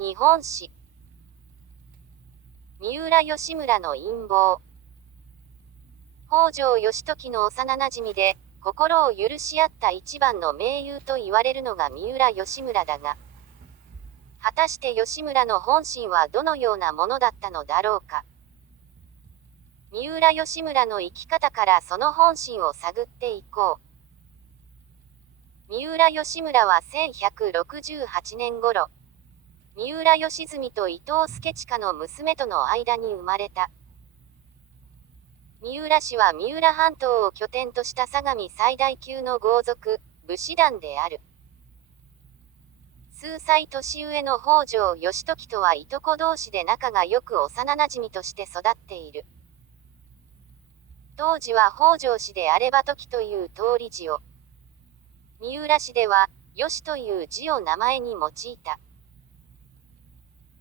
日本史。三浦義村の陰謀。北条義時の幼なじみで、心を許し合った一番の盟友と言われるのが三浦義村だが、果たして義村の本心はどのようなものだったのだろうか。三浦義村の生き方からその本心を探っていこう。三浦義村は1168年頃、三浦義澄と伊藤助親の娘との間に生まれた。三浦氏は三浦半島を拠点とした相模最大級の豪族、武士団である。数歳年上の北条義時とはいとこ同士で仲が良く幼なじみとして育っている。当時は北条氏であれば時という通り字を、三浦氏では、義という字を名前に用いた。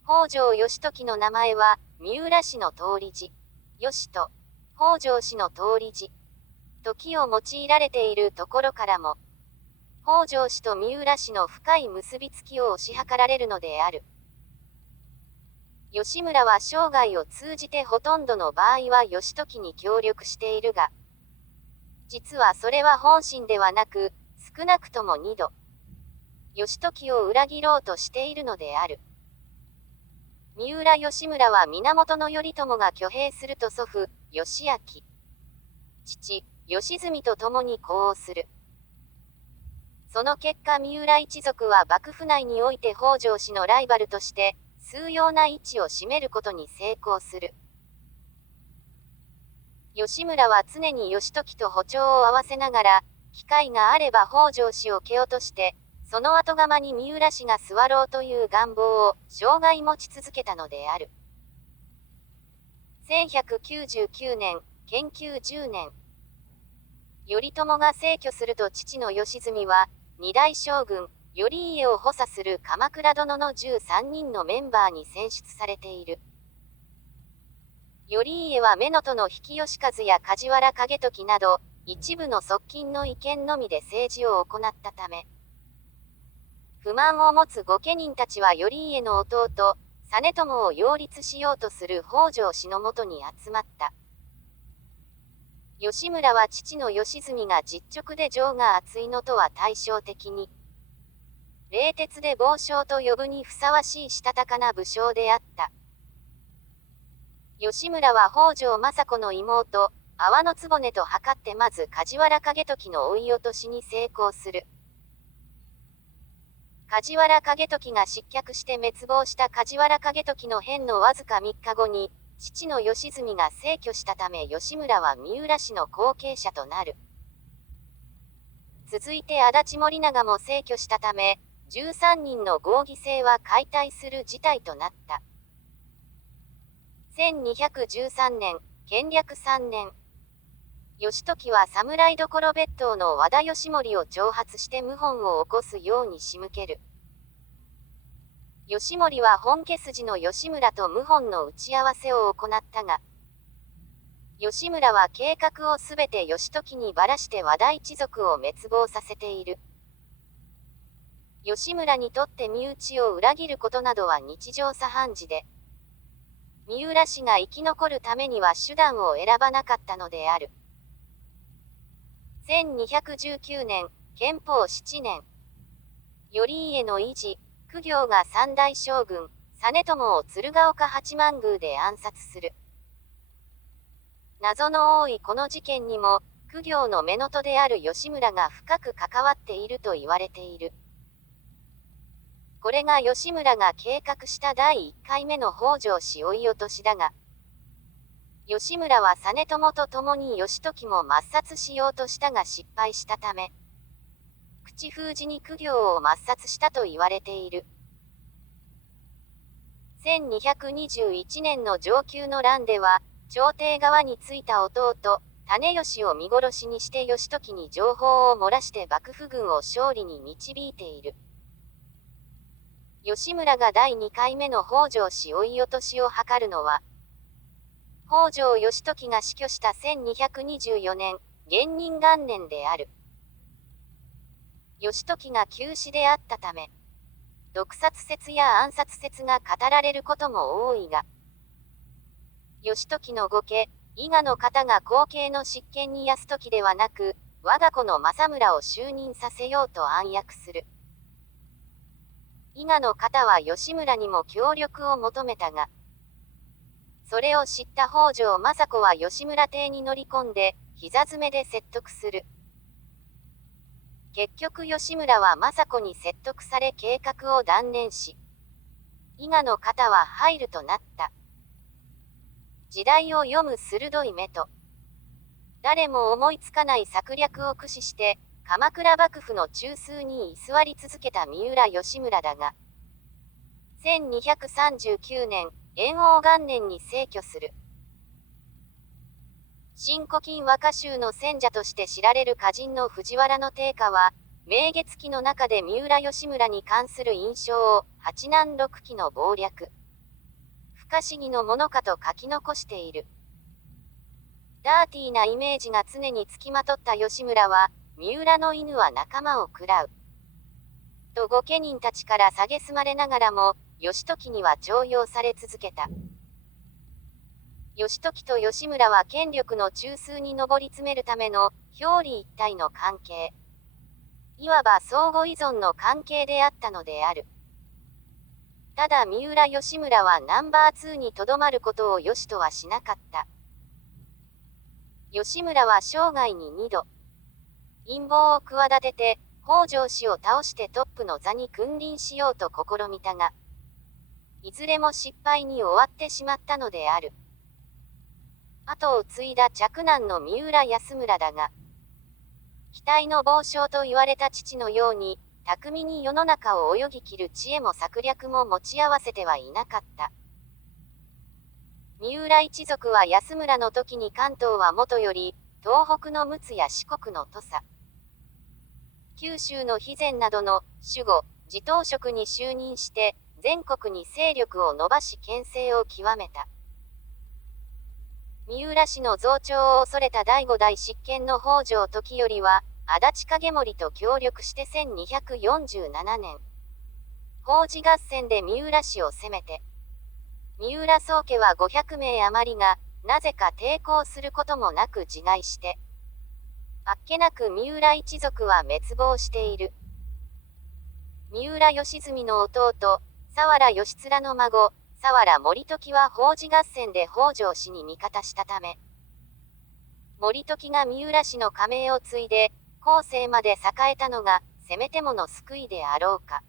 北条義時の名前は、三浦氏の通り字、義と、北条氏の通り字、時を用いられているところからも、北条氏と三浦氏の深い結びつきを推し量られるのである。義村は生涯を通じてほとんどの場合は義時に協力しているが、実はそれは本心ではなく、少なくとも2度、義時を裏切ろうとしているのである。三浦義村は源頼朝が挙兵すると祖父、義明、父、義澄と共に呼応する。その結果三浦一族は幕府内において北条氏のライバルとして、数要な位置を占めることに成功する。義村は常に義時と歩調を合わせながら、機会があれば北条氏を蹴落として、その後釜に三浦氏が座ろうという願望を生涯持ち続けたのである。1199年、建久10年。頼朝が逝去すると父の義澄は、二代将軍、頼家を補佐する鎌倉殿の13人のメンバーに選出されている。頼家は乳母の比企能員や梶原景時など、一部の側近の意見のみで政治を行ったため、不満を持つ御家人たちは頼家の弟、実朝を擁立しようとする北条氏のもとに集まった。義村は父の義澄が実直で情が厚いのとは対照的に、冷徹で暴将と呼ぶにふさわしいしたたかな武将であった。義村は北条政子の妹、阿波局と図ってまず梶原景時の追い落としに成功する。梶原景時が失脚して滅亡した梶原景時の変のわずか3日後に、父の義澄が逝去したため義村は三浦氏の後継者となる。続いて足立森長も逝去したため、13人の合議制は解体する事態となった。1213年、建暦3年。義時は侍所別当の和田義盛を挑発して謀反を起こすように仕向ける。義盛は本家筋の義村と謀反の打ち合わせを行ったが、義村は計画をすべて義時にばらして和田一族を滅亡させている。義村にとって身内を裏切ることなどは日常茶飯事で、三浦氏が生き残るためには手段を選ばなかったのである。1219年、建保7年。頼家の維持、公暁が三代将軍、実朝を鶴岡八幡宮で暗殺する。謎の多いこの事件にも、公暁の乳母である義村が深く関わっていると言われている。これが義村が計画した第1回目の北条氏追い落としだが、義村は実朝と共に義時も抹殺しようとしたが失敗したため、口封じに公暁を抹殺したと言われている。1221年の承久の乱では、朝廷側についた弟、種義を見殺しにして義時に情報を漏らして幕府軍を勝利に導いている。義村が第2回目の北条氏追い落としを図るのは、北条義時が死去した1224年、元仁元年である。義時が急死であったため、毒殺説や暗殺説が語られることも多いが、義時の後家、伊賀の方が後継の執権に泰時ではなく、我が子の政村を就任させようと暗躍する。伊賀の方は義村にも協力を求めたが、それを知った北条政子は義村邸に乗り込んで、膝詰めで説得する。結局義村は政子に説得され計画を断念し、伊賀の方は入るとなった。時代を読む鋭い目と、誰も思いつかない策略を駆使して、鎌倉幕府の中枢に居座り続けた三浦義村だが、1239年、延応元年に逝去する。新古今和歌集の選者として知られる歌人の藤原定家は、明月記の中で三浦義村に関する印象を、八男六期の謀略、不可思議のものかと書き残している。ダーティーなイメージが常につきまとった義村は、三浦の犬は仲間を食らう。と御家人たちから蔑まれながらも、義時には重用され続けた。義時と義村は権力の中枢に上り詰めるための表裏一体の関係。いわば相互依存の関係であったのである。ただ三浦義村はナンバー2にとどまることを良しとはしなかった。義村は生涯に2度、陰謀を企てて、北条氏を倒してトップの座に君臨しようと試みたが、いずれも失敗に終わってしまったのである。後を継いだ嫡男の三浦安村だが、期待の傍将と言われた父のように、巧みに世の中を泳ぎ切る知恵も策略も持ち合わせてはいなかった。三浦一族は安村の時に関東はもとより、東北の陸奥や四国の土佐、九州の肥前などの守護、地頭職に就任して、全国に勢力を伸ばし権勢を極めた。三浦氏の増長を恐れた第五代執権の北条時頼は、足立景盛と協力して1247年、北路合戦で三浦氏を攻めて、三浦宗家は500名余りが、なぜか抵抗することもなく自害して、あっけなく三浦一族は滅亡している。三浦義澄の弟、佐原義貫の孫、佐原盛時は北路合戦で北条氏に味方したため、盛時が三浦氏の加盟を継いで、後世まで栄えたのが、せめてもの救いであろうか。